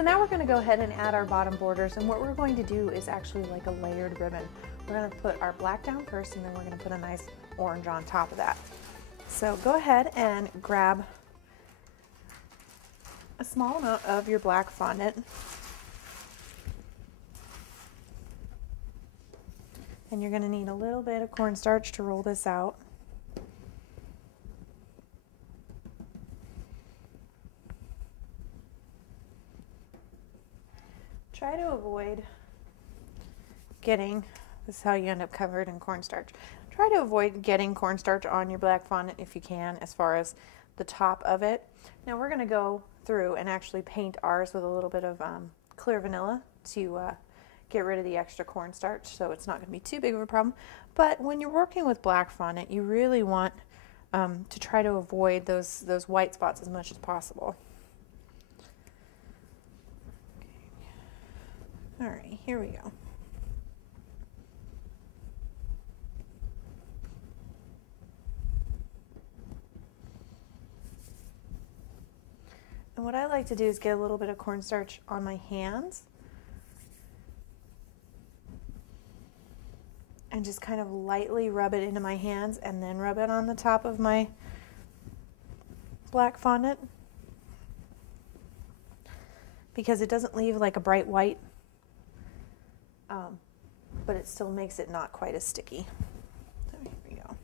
So now we're going to go ahead and add our bottom borders, and what we're going to do is actually like a layered ribbon. We're going to put our black down first, and then we're going to put a nice orange on top of that. So go ahead and grab a small amount of your black fondant, and you're going to need a little bit of cornstarch to roll this out. Try to avoid getting, this is how you end up covered in cornstarch. Try to avoid getting cornstarch on your black fondant if you can, as far as the top of it. Now we're going to go through and actually paint ours with a little bit of clear vanilla to get rid of the extra cornstarch, so it's not going to be too big of a problem. But when you're working with black fondant, you really want to try to avoid those white spots as much as possible. All right, here we go. And what I like to do is get a little bit of cornstarch on my hands and just kind of lightly rub it into my hands and then rub it on the top of my black fondant, because it doesn't leave like a bright white, but it still makes it not quite as sticky. So here we go.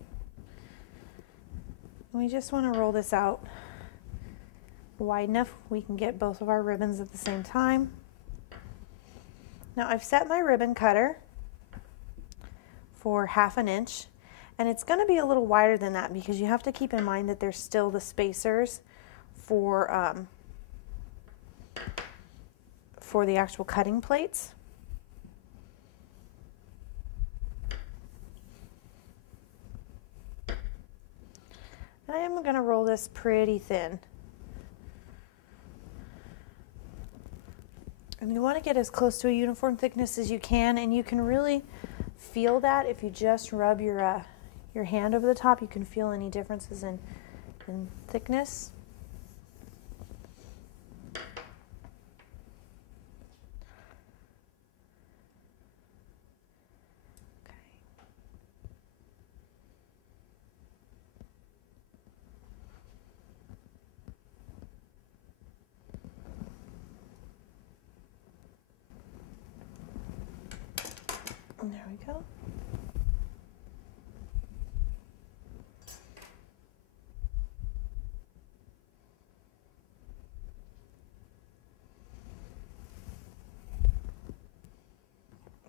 And we just want to roll this out wide enough we can get both of our ribbons at the same time. Now I've set my ribbon cutter for 1/2 inch, and it's going to be a little wider than that because you have to keep in mind that there's still the spacers for the actual cutting plates. I am going to roll this pretty thin. And you want to get as close to a uniform thickness as you can, and you can really feel that if you just rub your hand over the top. You can feel any differences in thickness. And there we go.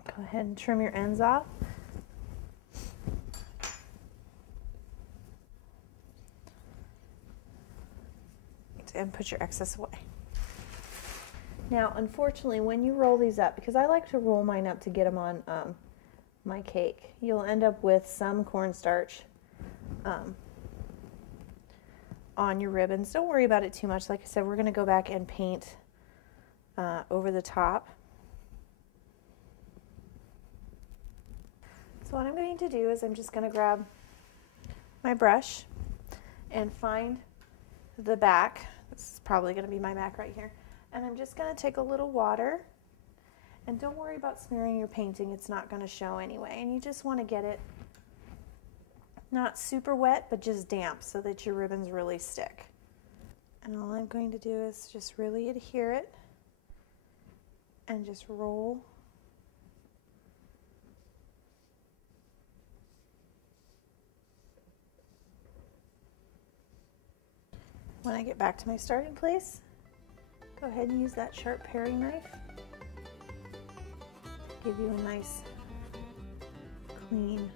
Go ahead and trim your ends off. And put your excess away. Now, unfortunately, when you roll these up, because I like to roll mine up to get them on my cake, you'll end up with some cornstarch on your ribbons. Don't worry about it too much. Like I said, we're going to go back and paint over the top. So what I'm going to do is I'm just going to grab my brush and find the back. This is probably going to be my back right here. And I'm just going to take a little water, and don't worry about smearing your painting. It's not going to show anyway. And you just want to get it not super wet, but just damp so that your ribbons really stick. And all I'm going to do is just really adhere it and just roll. When I get back to my starting place, go ahead and use that sharp paring knife. Give you a nice, clean